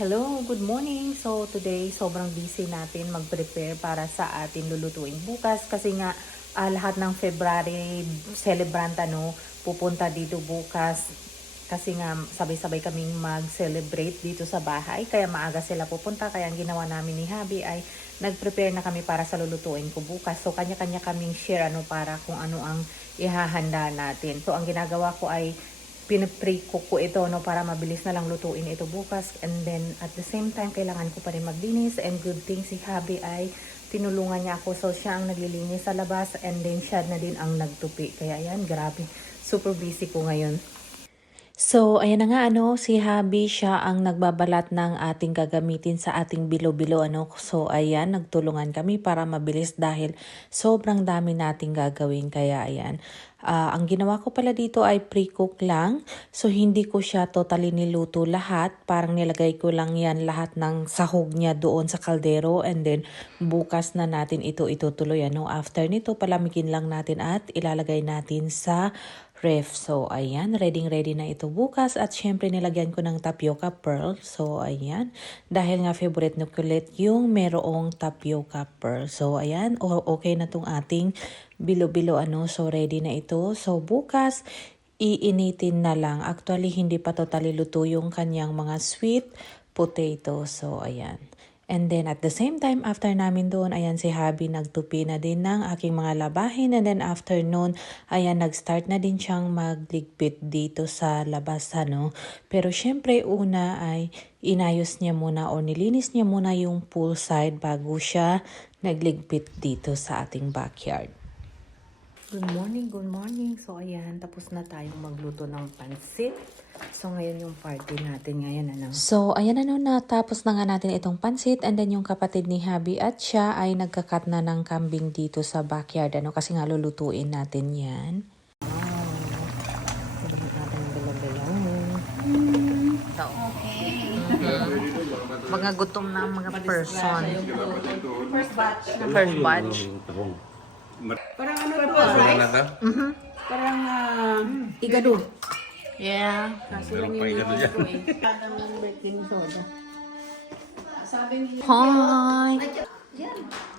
Hello, good morning. So today sobrang busy natin mag-prepare para sa atin lulutuin bukas kasi nga lahat ng February celebrant pupunta dito bukas kasi nga sabay-sabay kaming mag-celebrate dito sa bahay kaya maaga sila pupunta kaya ang ginawa namin ni Habi ay nag-prepare na kami para sa lulutuin ko bukas. So kanya-kanya kaming share para kung ano ang ihahanda natin. So ang ginagawa ko ay pinipre-cook ko ito para mabilis na lang lutuin ito bukas, and then at the same time kailangan ko pa rin maglinis, and good thing si Habi ay tinulungan niya ako, so siya ang naglilinis sa labas and then siya na din ang nagtupi, kaya yan, grabe, super busy ko ngayon. So, ayan na nga, si Habi siya ang nagbabalat ng ating gagamitin sa ating bilo-bilo, So, ayan, nagtulungan kami para mabilis dahil sobrang dami nating gagawin. Kaya, ayan, ang ginawa ko pala dito ay pre-cook lang. So, hindi ko siya totally niluto lahat. Parang nilagay ko lang yan lahat ng sahog niya doon sa kaldero, and then bukas na natin ito itutuloy, After nito, palamigin lang natin at ilalagay natin sa ref. So, ayan, ready na ito bukas. At syempre, nilagyan ko ng tapioca pearl. So, ayan, dahil nga favorite ni Colette yung merong tapioca pearl. So, ayan, okay na tong ating bilo-bilo, So, ready na ito. So, bukas, iinitin na lang. Actually, hindi pa totally luto yung kanyang mga sweet potato. So, ayan. And then at the same time, after namin doon, ayan si Habi nagtupi na din ng aking mga labahin. And then after noon, ayan nag-start na din siyang magligpit dito sa labas, Pero syempre una ay inayos niya muna o nilinis niya muna yung poolside bago siya nagligpit dito sa ating backyard. Good morning. So ayan, tapos na tayong magluto ng pansit. So ngayon yung party natin ngayon, So ayan, natapos na nga natin itong pansit, and then yung kapatid ni Habi at siya ay nagkakat na ng kambing dito sa backyard, kasi nga lulutuin natin yan. Mga gutom na mga person. First batch. Parang ano to, rice? Parang igado. Yeah. Kasi lang yung igado dyan. Parang baking soda. Hi!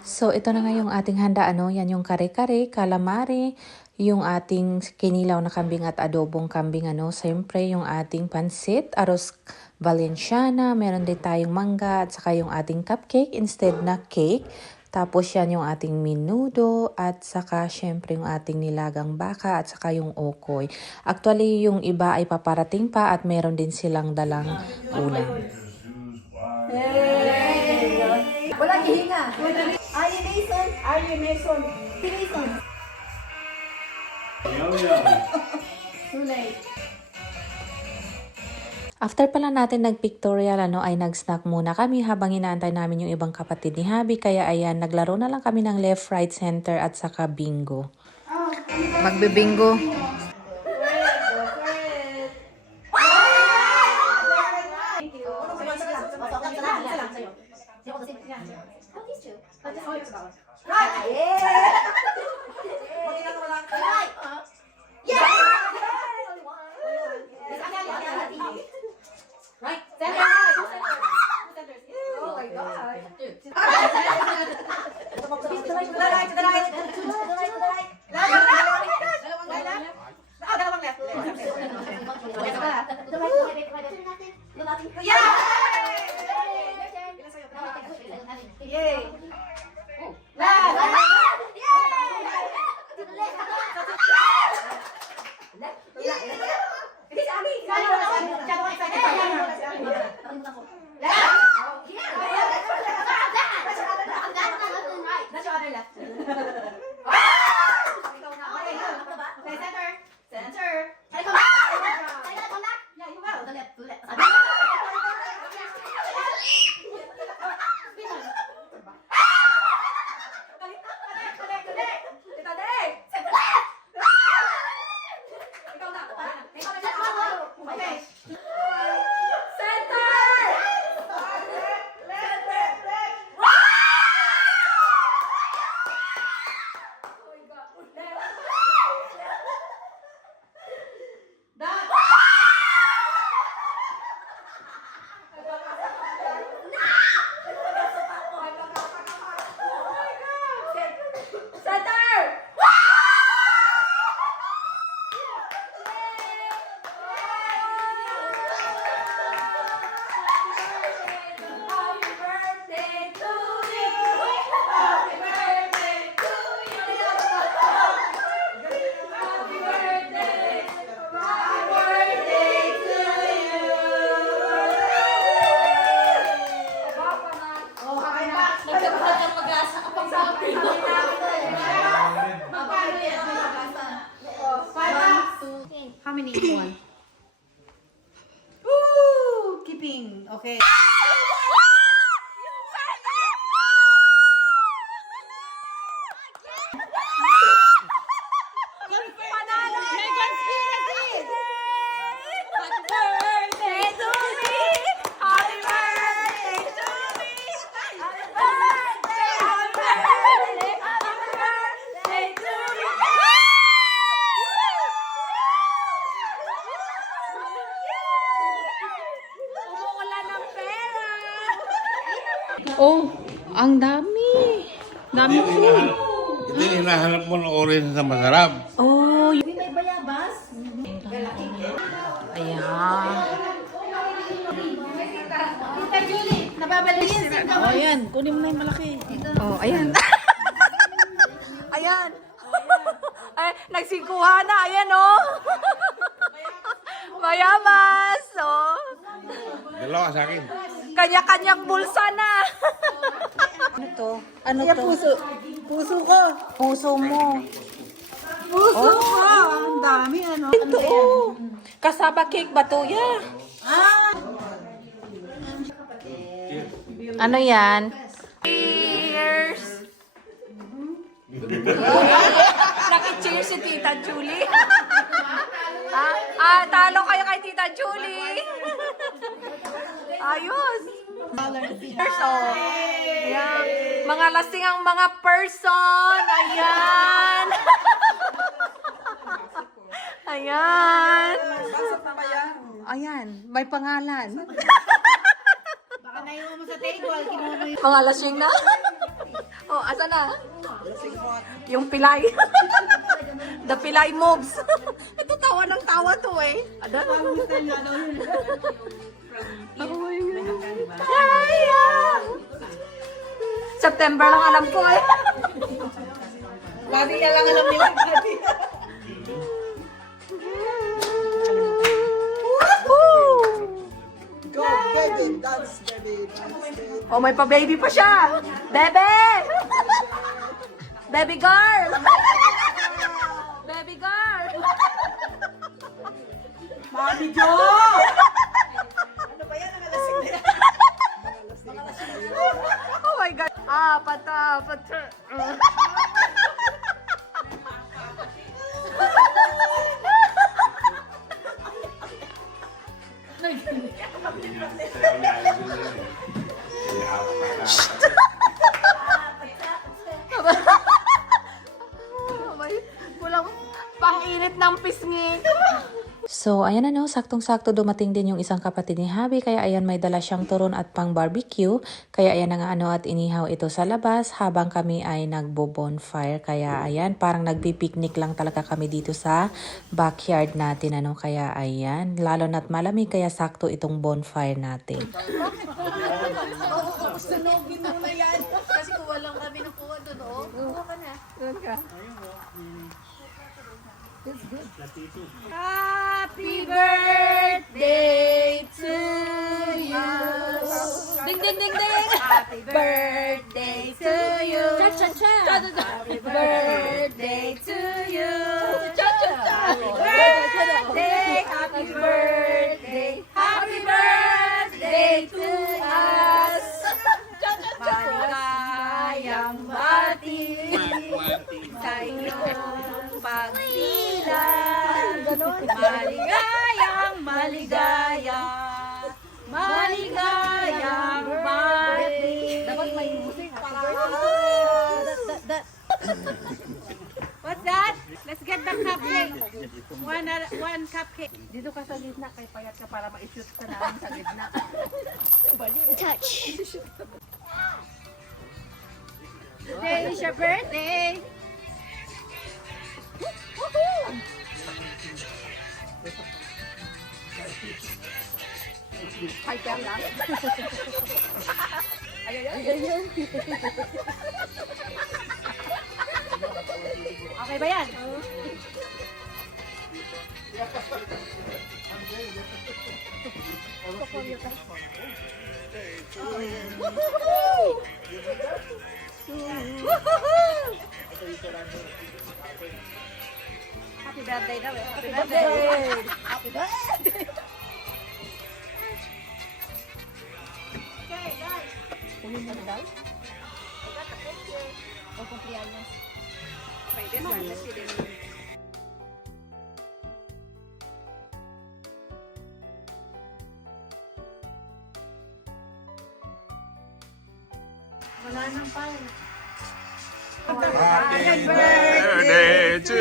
So, ito na nga yung ating handa, Yan yung kare-kare, calamari, yung ating kinilaw na kambing at adobong kambing, Siyempre, yung ating pansit, arroz valenciana, meron din tayong mangga, at saka yung ating cupcake instead na cake. Tapos yan yung ating menudo, at saka syempre yung ating nilagang baka, at saka yung okoy. Actually, yung iba ay paparating pa at meron din silang dalang ulam. Wala hihinga. Ari Mason. Too late. After pala natin nag-pictorial, ay nag-snack muna kami habang inaantay namin yung ibang kapatid ni Habi. Kaya ayan, naglaro na lang kami ng left, right, center at saka bingo. Magbe-bingo. Oh, ang dami. Dami food. Ito yung hinahanap mo ng orange na masarap. Oh, May bayabas. ayan. Tita Julie, nababalikin ka mo. Ayan, kunin mo na yung malaki. Oh, ayan. Ayan. Ay, nagsikuha na. Ayan, oh. Mayabas, oh. Dalawa sa akin. Kanya-kanyang bulsa na. Ano to? Ano to? Puso ko. Puso mo. Puso ko. Ang dami, ano? Ito, oh. Kasaba cake ba to? Yeah. Ano yan? Cheers! Naki-cheers si Tita Julie. Talo kayo kay Tita Julie. Ayos. Cheers, oh. Ayan. Mga lasing ang mga person. Ayan. Ayan. Ayan. May pangalan. Baka naiwan mo sa table, kinuha mo yung... Mga lasing na? Oh, asa na? Yung pilay. The pilay moves. Ito tawa ng tawa to eh. Ada? Sayang! September lang alam ko eh. Lagi lang alam nila. Go, baby, dance, baby, dance, baby. Oh, may pa-baby pa siya. Bebe! Baby girl! Baby girl! Mami Jo! Oh my God. Pata. Walang pang-init ng pisngi. So, ayan na no, saktong-sakto dumating din yung isang kapatid ni Habi, kaya ayan may dala siyang turon at pang barbecue, kaya ayan na nga ano at inihaw ito sa labas habang kami ay nagbo-bonfire, kaya ayan parang nagpi-picnic lang talaga kami dito sa backyard natin ano, kaya ayan, lalo na't malamig kaya sakto itong bonfire natin. Sunogin mo na yan. Kasi kuha lang kami ng kuha doon, oh. Kuha ka na. Happy birthday to you. Ding ding ding ding. Happy birthday to you. Cha cha cha. Happy birthday to you. Cha cha cha. Birthday. Happy birthday. Happy birthday to us. Cha cha cha. Maligayang bati sa iyong pagsilang. Maligayang bati. Dapat may music para. What's that? Let's get the cupcake. One cupcake. Dito ka sa gitna, kay payat ka para ma-shoot ka namin sa gitna. Touch. Today is your birthday. Hi, Pam lang. Ayun. Okay ba yan? Happy birthday daw eh. Happy birthday. Happy birthday. Okay, guys. Kunin mo na daw? I got the picture. O cumpleaños. Okay, this one. Let's see this one. Wala nang pala. Happy birthday to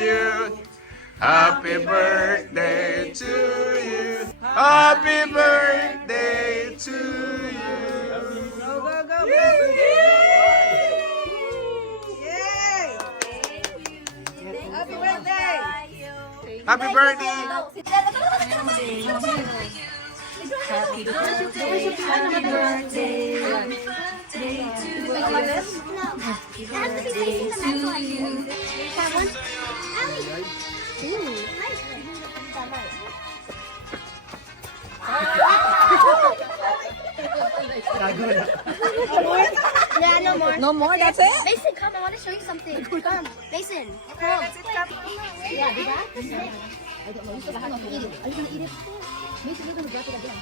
you. Happy birthday to you. Happy birthday to you. Happy birthday! Yeah, no more. No more, that's it? Mason, come. I want to show you something. Come, Mason. Come. Yeah, do that? I don't know. You're supposed to eat it. Are you going to eat it? Mason, you're going to drop it again.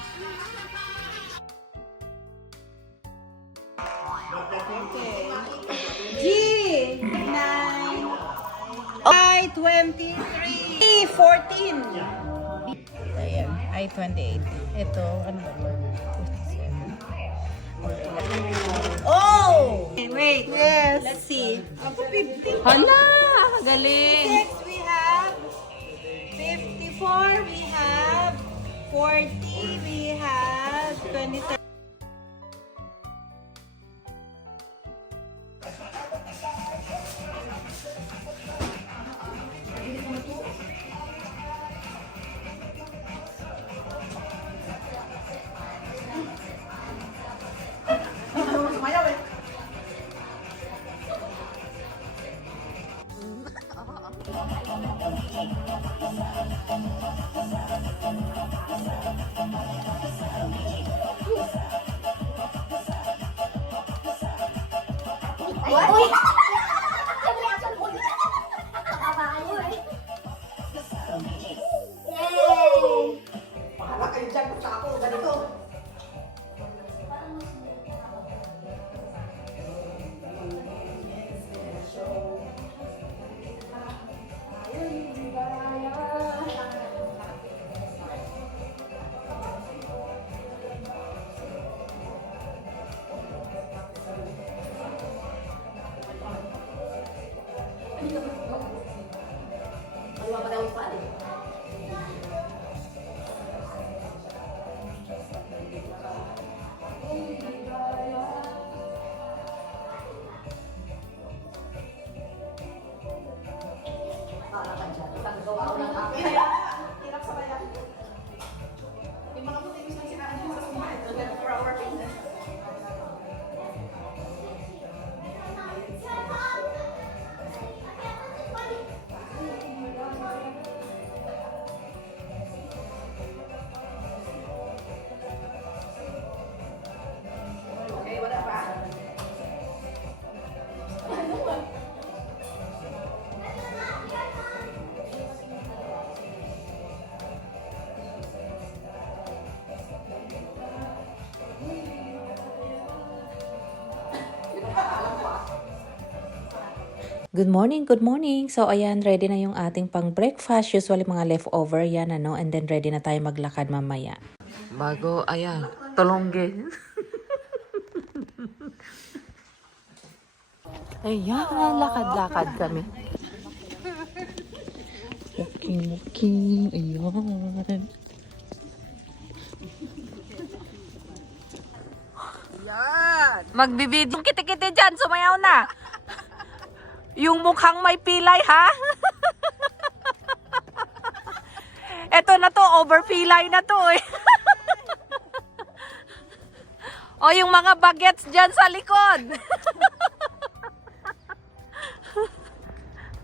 G! 9. I-23. E-14. Ayan, I-28. Ito, ano ba ito? 57. Oh! Wait. Yes. Let's see. Ako 50. Hala! Galing! 56 we have. 54 we have. 40 we have. 27. Good morning, good morning. So ayan, ready na yung ating pang breakfast. Usually mga leftover yan, ano. And then ready na tayo maglakad mamaya. Bago, ayan, tolongge. Ayan, lakad-lakad kami. Walking, ayan. Magbibidong kiti-kiti dyan, sumayaw na. Yung mukhang may pilay, ha? Eto na to, overpilay na to, eh. O, yung mga bagets dyan sa likod.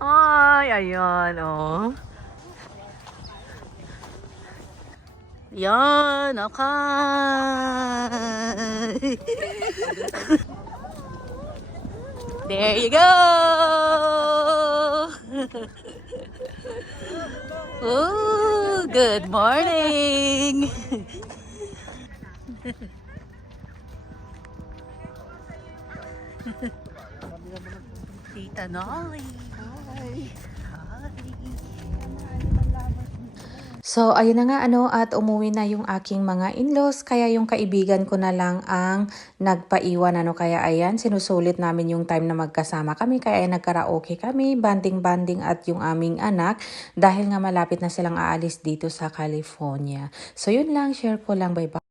Ay, ayan, oh. Yan, okay. There you go! Ooh, good morning! Tita Nolly! Hi! So, ayun na nga ano, at umuwi na yung aking mga in-laws, kaya yung kaibigan ko na lang ang nagpaiwan ano, kaya ayan, sinusulit namin yung time na magkasama kami, kaya nagkaraoke kami, banding-banding at yung aming anak, dahil nga malapit na silang aalis dito sa California. So, yun lang, share ko lang, bye-bye.